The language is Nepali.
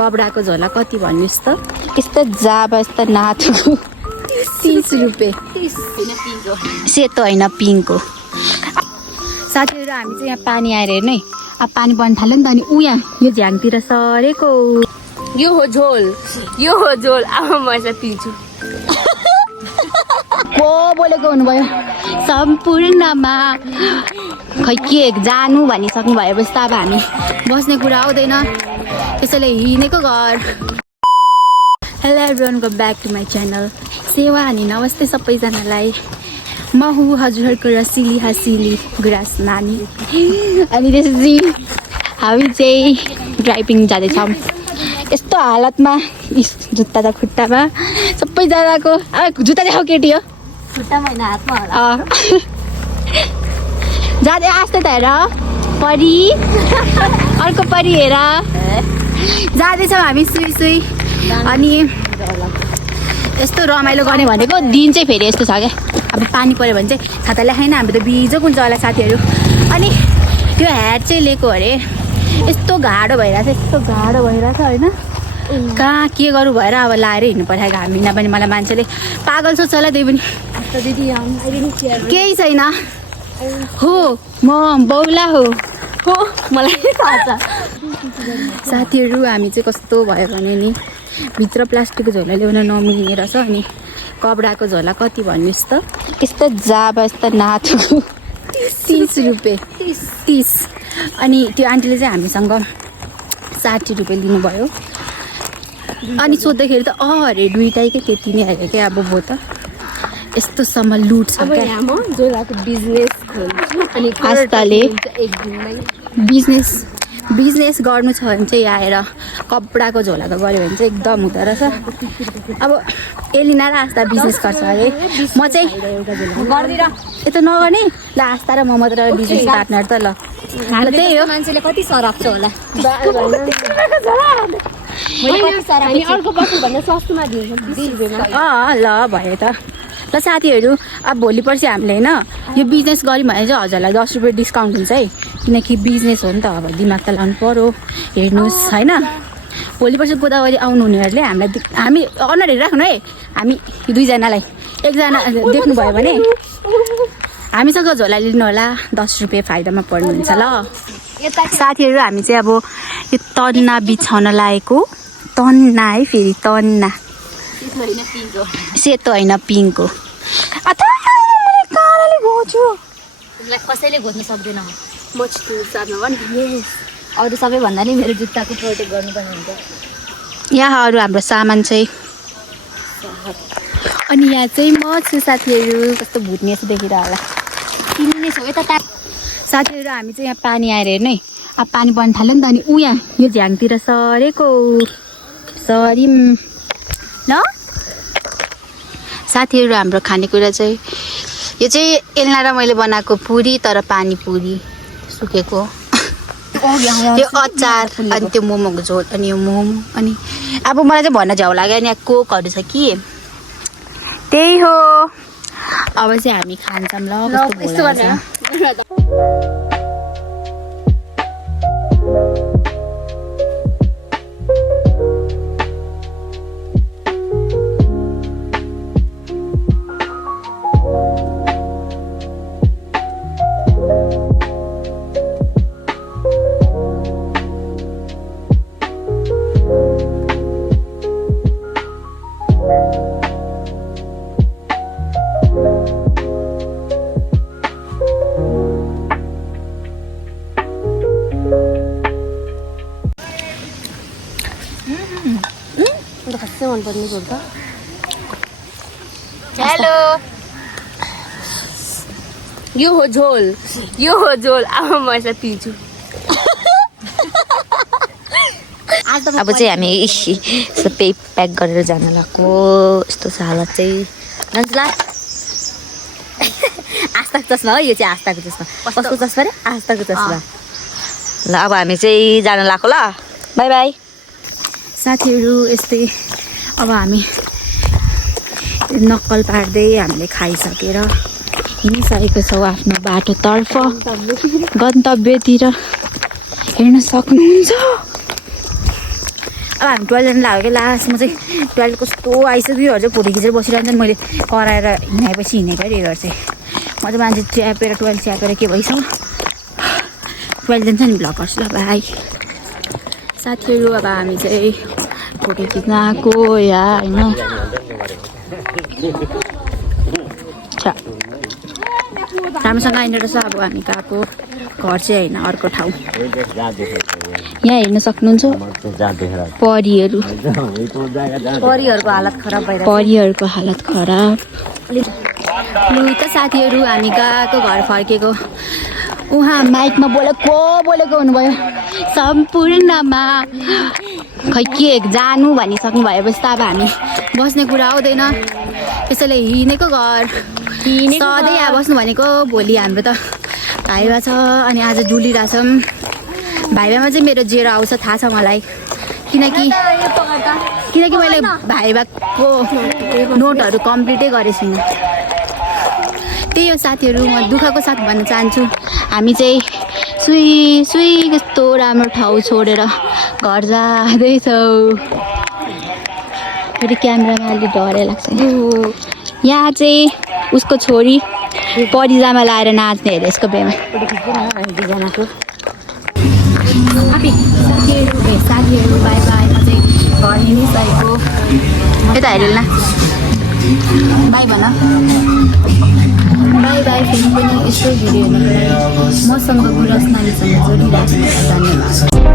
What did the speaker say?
कपडाको झोला कति भन्नुहोस् त? यस्तो जाबा यस्तो नाथु 30 रुपियाँ। सेतो होइन पिङ्कको। साथीहरू हामी चाहिँ यहाँ पानी आएर हेर्नु है। अब पानी बन्द थाल्यो नि त अनि ऊ यहाँ यो झ्याङतिर सरेको। यो हो झोल, यो हो झोल। अब म यसलाई पिन्छु। को बोलेको हुनुभयो सम्पूर्णमा खै के जानु भनिसक्नु भएपछि त अब हामी बस्ने कुरा आउँदैन, त्यसैले हिँडेको घर। Hello everyone, welcome back to my channel सेवा अनि नमस्ते सबैजनालाई। म हुँ हजुरहरूको रसिली हसिली गुराँस नानी। अनि त्यसपछि हामी चाहिँ ड्राइभिङ जाँदैछौँ। यस्तो हालतमा जुत्ता त खुट्टामा सबैजनाको जुत्ता देखाउ केटी हो खुट्टामा होइन हातमा होला। जाँदै आस्ते त हेर परी अर्को परी हेर जाँदैछौँ हामी सुई सुई। अनि यस्तो रमाइलो गर्ने भनेको दिन चाहिँ फेरि यस्तो छ क्या, अब पानी पऱ्यो भने चाहिँ छाता ल्याएन हामी त बिजोक हुन्छ होला साथीहरू। अनि त्यो ह्याट चाहिँ लिएको अरे यस्तो गाह्रो भइरहेछ होइन, कहाँ के गरौँ भएर अब लाएर हिँड्नु पठाएको हामी पनि। मलाई मान्छेले पागल सोच्छ होला त्यही पनि, केही छैन हो म बौला हो मलाई थाहा छ। साथीहरू हामी चाहिँ कस्तो भयो भने नि भित्र प्लास्टिकको झोला ल्याउन नमिल्ने रहेछ। अनि कपडाको झोला कति भन्नुहोस् त? यस्तो जाबा यस्तो नाथु 30 रुपियाँ 30। अनि त्यो आन्टीले चाहिँ हामीसँग 60 रुपियाँ लिनुभयो। अनि सोद्धाखेरि त अरे दुइटैकै त्यति नै आयो क्या। अब भो त यस्तोसम्म लुट छ क्या। झोलाको बिजनेस खोल्छु अनि आस्ताले एक दिनमै बिजनेस गर्नु छ भने चाहिँ आएर कपडाको झोला त गऱ्यो भने चाहिँ एकदम हुँदो रहेछ। अब एलिना र आस्था बिजनेस गर्छ अरे, म चाहिँ गर्दिनँ यता नगर्ने। ल आस्था र म मात्र बिजनेस पार्टनर त ल त्यही हो। मान्छेले कति सराप्छ होला। अर्को बस्नु भन्दा सस्तोमा दिन्छ 20 रुपियाँमा। ल भयो त। ल साथीहरू अब भोलि पर्सि हामीले होइन यो बिजनेस गऱ्यौँ भने चाहिँ हजुरलाई 10 रुपियाँ डिस्काउन्ट हुन्छ है, किनकि बिजनेस हो नि त। अब दिमाग त लानु पऱ्यो, हेर्नुहोस् होइन। भोलि पर्सि गोदावरी आउनु हुनेहरूले हामी अनर हेरिराख्नु है। हामी दुईजनालाई एकजना देख्नुभयो भने हामीसँग झोला लिनु होला, 10 रुपियाँ फाइदामा पर्नुहुन्छ ल साथीहरू। हामी चाहिँ अब यो तन्ना बिछाउन लागेको, तन्ना है फेरि तन्ना, सेतो होइन पिङ्कको। कसैले घोच्न सक्दैन, म अरू सबैभन्दा नि मेरो जुत्ताको प्रोटेक्ट गर्नुपर्ने हुन्छ। यहाँ अरू हाम्रो सामान चाहिँ। अनि यहाँ चाहिँ म छु साथीहरू, कस्तो भुट्ने जस्तो देखिरह होला किन्ने छौ यता। साथीहरू हामी चाहिँ यहाँ पानी आएर हेर्नु है। अब पानी बन्द थाल्यो नि त अनि ऊ यहाँ यो झ्याङतिर सरेको सरिम ल साथीहरू। हाम्रो खानेकुरा चाहिँ यो चाहिँ एल्ना र मैले बनाएको पुरी, तर पानी पुरी सुकेको। यो अचार अनि त्यो मोमोको झोल अनि यो मोमो। अनि अब मलाई चाहिँ भन्न झ्याउ लाग्यो। अनि यहाँ कोकहरू छ कि त्यही हो। अब चाहिँ हामी खान्छौँ ल कस्तो भोला छ। मनपर्ने झोल त। हेलो, यो हो झोल, यो हो झोल। अब म यसलाई पिन्छु। अब चाहिँ हामी सबै प्याक गरेर जान लाग्यो। यस्तो छ हालत चाहिँ नन्सला आस्थाको चस्मा हो यो चाहिँ, आस्थाको चस्मा। कसको चस्मा रे? आस्थाको चस्मा। ल अब हामी चाहिँ जान लाग्यो ल, बाई बाई साथीहरू। यस्तै अब हामी नक्कल पार्दै हामीले खाइसकेर हिँडिसकेको छौँ आफ्नो बाटोतर्फ, गन्तव्यतिर। हेर्न सक्नुहुन्छ अब हामी टोइलेट जानु लाग्यो कि लास्टमा चाहिँ टोइलेट कस्तो आइसक्यो चाहिँ फोटो खिचेर बसिरहन्छ नि मैले कराएर हिँडाएपछि हिँडेको रेगर चाहिँ म चाहिँ मान्छे च्यापेर टोइलेट च्यापेर के भइसक्यो टोइलेट जान्छ नि भ्लग गर्छु ल भाइ साथीहरू अब हामी चाहिँ फोटो खिच्न आएको या होइन राम्रोसँग आइन्डो रहेछ अब हामी गएको घर चाहिँ होइन अर्को ठाउँ यहाँ हेर्न सक्नुहुन्छ परिहरू परिहरूको हालत खराब भइरहेको परिहरूको हालत खराब लु त साथीहरू हामी गएको घर फर्केको उहाँ माइकमा बोलेको हुनुभयो सम्पूर्णमा खै के जानु भनिसक्नु भएपछि त अब हामी बस्ने कुरा आउँदैन त्यसैले हिँडेको घर सधैँ यहाँ बस्नु भनेको भोलि हाम्रो त भाइबा छ अनि आज डुलिरहेछौँ भाइबामा चाहिँ मेरो जेरो आउँछ थाहा छ मलाई किनकि मैले भाइबाको नोटहरू कम्प्लिटै गरेको छुइनँ त्यही हो साथीहरू म दुःखको साथ भन्न चाहन्छु हामी चाहिँ सुई कस्तो राम्रो ठाउँ छोडेर घर जाँदैछौँ फेरि क्यामेरामा अलिक डरै लाग्छ यहाँ चाहिँ उसको छोरी परिजामा लाएर नाच्ने हेरे यसको बेमा साथीहरू बाई बाई म चाहिँ घर हिँडिसकेको यता हेरेल न बाई भन बाई बाई फेरि पनि यस्तो भिडियो हेर्नको लागि मसँग गुरस नानीसँग जोडिरहेको धन्यवाद